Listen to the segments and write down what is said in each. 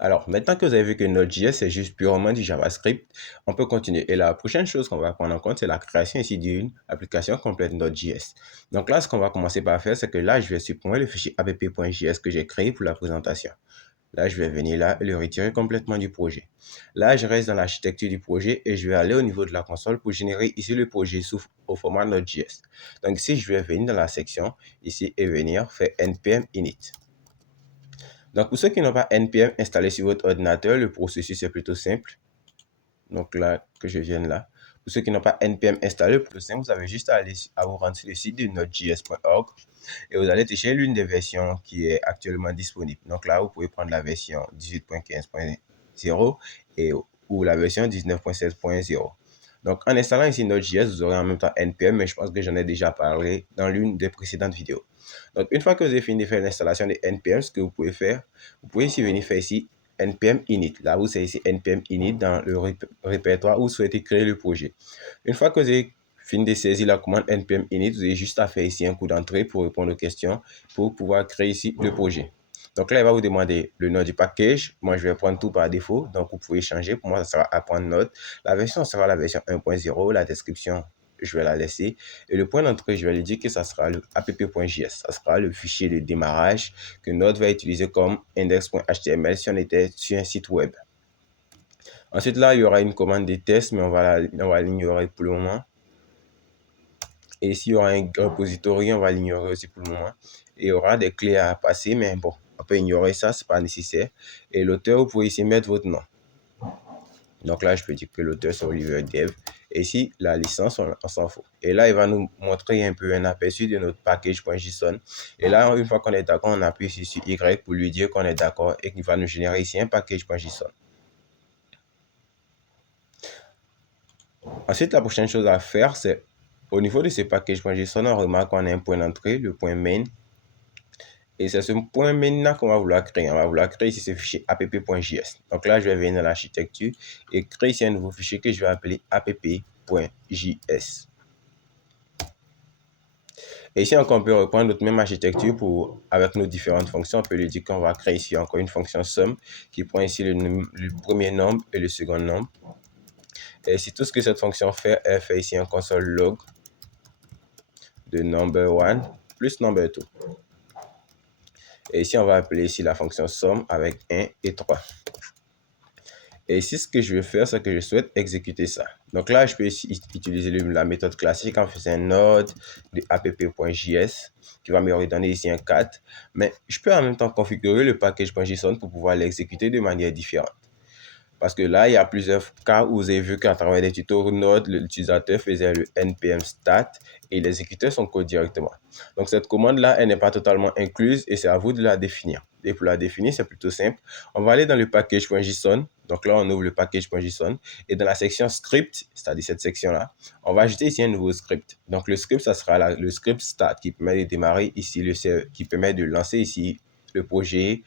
Alors, maintenant que vous avez vu que Node.js c'est juste purement du JavaScript, on peut continuer. Et la prochaine chose qu'on va prendre en compte, c'est la création ici d'une application complète Node.js. Donc là, ce qu'on va commencer par faire, c'est que là, je vais supprimer le fichier app.js que j'ai créé pour la présentation. Là, je vais venir là et le retirer complètement du projet. Là, je reste dans l'architecture du projet et je vais aller au niveau de la console pour générer ici le projet au format Node.js. Donc ici, je vais venir dans la section ici et venir faire npm init. Donc, pour ceux qui n'ont pas npm installé sur votre ordinateur, le processus est plutôt simple. Donc là, que je vienne là. Pour ceux qui n'ont pas npm installé, plutôt simple, vous avez juste à vous rendre sur le site de nodejs.org et vous allez télécharger l'une des versions qui est actuellement disponible. Donc là, vous pouvez prendre la version 18.15.0 et ou la version 19.16.0. Donc, en installant ici Node.js, vous aurez en même temps npm, mais je pense que j'en ai déjà parlé dans l'une des précédentes vidéos. Donc, une fois que vous avez fini de faire l'installation de npm, ce que vous pouvez faire, vous pouvez ici venir faire ici npm init. Là, vous savez ici npm init dans le répertoire où vous souhaitez créer le projet. Une fois que vous avez fini de saisir la commande npm init, vous avez juste à faire ici un coup d'entrée pour répondre aux questions pour pouvoir créer ici le projet. Donc là, il va vous demander le nom du package. Moi, je vais prendre tout par défaut. Donc, vous pouvez changer. Pour moi, ça sera apprendre Node. La version sera la version 1.0. La description, je vais la laisser. Et le point d'entrée, je vais lui dire que ça sera le app.js. Ça sera le fichier de démarrage que Node va utiliser comme index.html si on était sur un site web. Ensuite, là, il y aura une commande de test, mais on va l'ignorer pour le moment. Et s'il y aura un repository, on va l'ignorer aussi pour le moment. Et il y aura des clés à passer, mais bon, on peut ignorer ça, c'est pas nécessaire. Et l'auteur, vous pouvez ici mettre votre nom. Donc là, je peux dire que l'auteur, c'est Oliver Dev. Et ici, la licence, on s'en fout. Et là, il va nous montrer un peu un aperçu de notre package.json. Et là, une fois qu'on est d'accord, on appuie ici sur Y pour lui dire qu'on est d'accord et qu'il va nous générer ici un package.json. Ensuite, la prochaine chose à faire, c'est au niveau de ce package.json, on remarque qu'on a un point d'entrée, le point main. Et c'est ce point main-là qu'on va vouloir créer. On va vouloir créer ici ce fichier app.js. Donc là, je vais venir dans l'architecture et créer ici un nouveau fichier que je vais appeler app.js. Et ici, on peut reprendre notre même architecture avec nos différentes fonctions. On peut lui dire qu'on va créer ici encore une fonction sum qui prend ici le premier nombre et le second nombre. Et ici, tout ce que cette fonction fait, elle fait ici un console log de number1 plus number2. Et ici, on va appeler ici la fonction sum avec 1 et 3. Et ici, ce que je vais faire, c'est que je souhaite exécuter ça. Donc là, je peux ici utiliser la méthode classique en faisant un node de app.js qui va me redonner ici un 4. Mais je peux en même temps configurer le package.json pour pouvoir l'exécuter de manière différente. Parce que là, il y a plusieurs cas où vous avez vu qu'à travers des tutos Node, l'utilisateur faisait le npm stat et il exécutait son code directement. Donc, cette commande-là, elle n'est pas totalement incluse et c'est à vous de la définir. Et pour la définir, c'est plutôt simple. On va aller dans le package.json. Donc là, on ouvre le package.json et dans la section script, c'est-à-dire cette section-là, on va ajouter ici un nouveau script. Donc, le script, ça sera le script start qui permet de démarrer ici, qui permet de lancer ici le projet,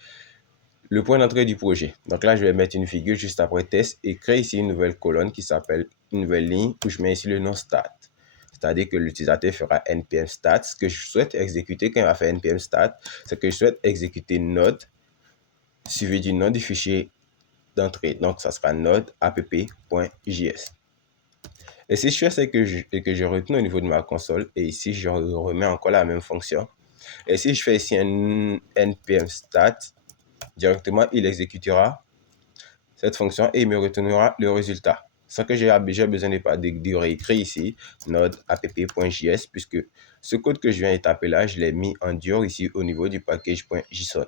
le point d'entrée du projet. Donc là, je vais mettre une virgule juste après test et créer ici une nouvelle colonne qui s'appelle une nouvelle ligne où je mets ici le nom start. C'est-à-dire que l'utilisateur fera npm stat. Ce que je souhaite exécuter quand il va faire npm stat, c'est que je souhaite exécuter node suivi du nom du fichier d'entrée. Donc, ça sera node app.js. Et si je fais ça que je retourne au niveau de ma console et ici, je remets encore la même fonction. Et si je fais ici un npm stat, directement, il exécutera cette fonction et il me retournera le résultat. Sans que j'ai besoin de réécrire ici node app.js puisque ce code que je viens de taper là, je l'ai mis en dur ici au niveau du package.json.